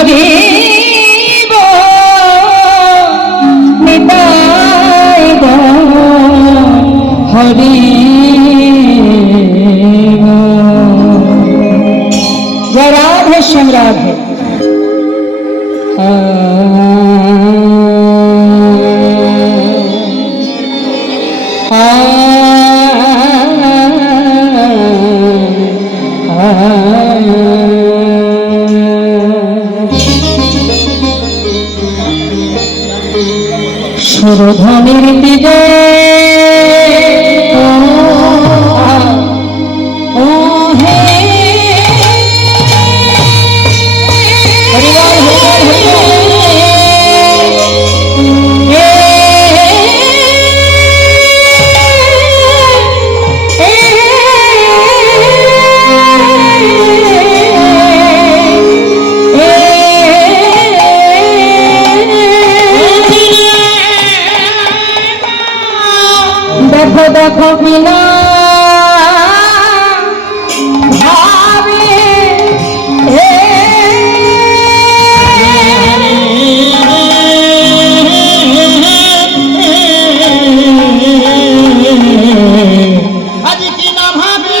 হরি নিতাই হরি জয় রাধে শ্যাম রাধে। সুরধনির দিকে দেখো বিনা ভাবে আজ কি না ভাবে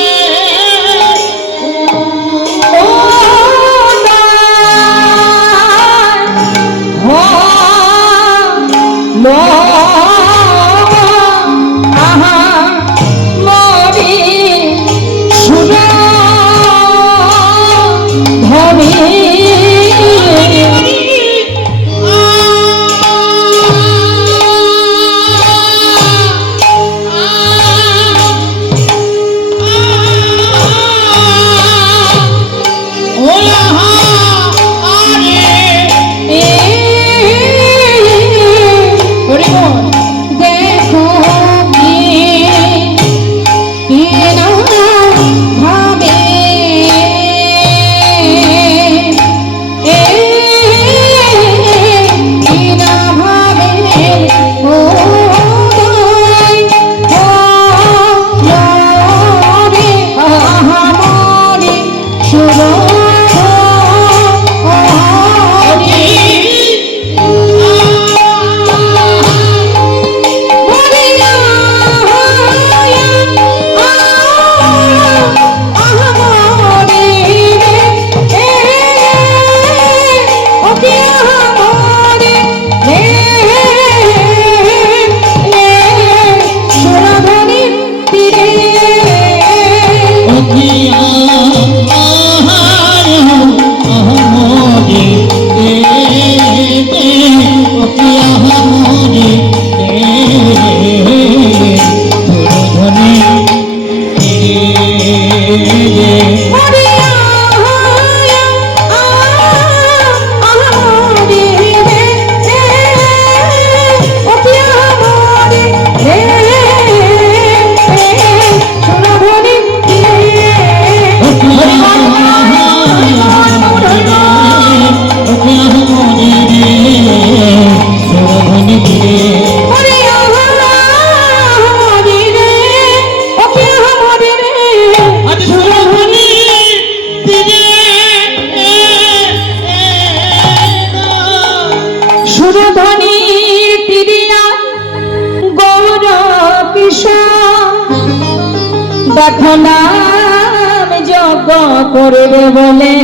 দেখো নাম যজ্ঞ করবে বলে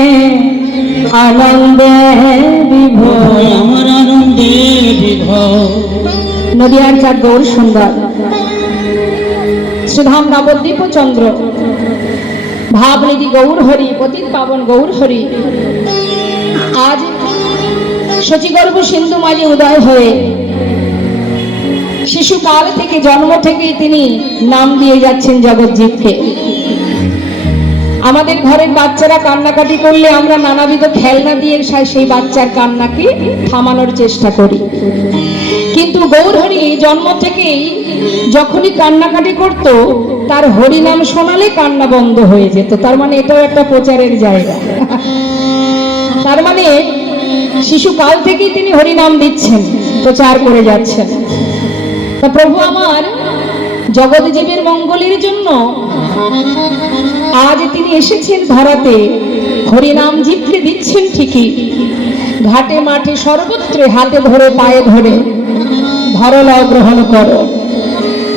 আনন্দে বিভোর আমার আনন্দে বিভোর। নদিয়ার চার গৌর সুন্দর শ্রীধাম নবদ্বীপ চন্দ্র ভাবনিধি গৌর হরি পতিত পাবন গৌর হরি আজ শচীগর্ভ সিন্ধু মাঝে উদয় হয়ে শিশুকাল থেকে জন্ম থেকেই তিনি নাম দিয়ে যাচ্ছেন জগৎজীবকে। আমাদের ঘরের বাচ্চারা কান্নাকাটি করলে আমরা নানাবিধ খেলনা দিয়ে সেই বাচ্চার কান্নাকে থামানোর চেষ্টা করি, কিন্তু গৌরহরি জন্ম থেকেই যখনই কান্নাকাটি করত তার হরি নাম শোনালে কান্না বন্ধ হয়ে যেত। তার মানে এটাও একটা প্রচারের জায়গা। তার মানে শিশুকাল থেকেই তিনি হরি নাম দিচ্ছেন, প্রচার করে যাচ্ছেন। তা প্রভু আমার জগৎজীবের মঙ্গলের জন্য আজ তিনি এসেছেন ধরাতে। হরিনাম জিভে দিচ্ছেন ঠিকই, ঘাটে মাঠে সর্বত্র হাতে ধরে পায়ে ধরে ধরলাও গ্রহণ করো,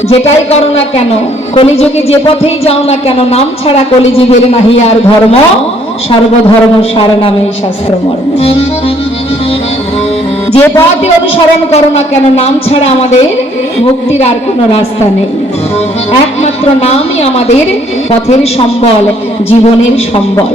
যেটাই করো না কেন, কলিযুগে যে পথেই যাও না কেন, নাম ছাড়া কলিজীবের নাহি আর ধর্ম, সর্বধর্ম সার নামেই শাস্ত্র মর্ম। যে পথে অনুসরণ করো না কেন, নাম ছাড়া আমাদের মুক্তির আর কোনো রাস্তা নেই। একমাত্র নামই আমাদের পথের সম্বল, জীবনের সম্বল।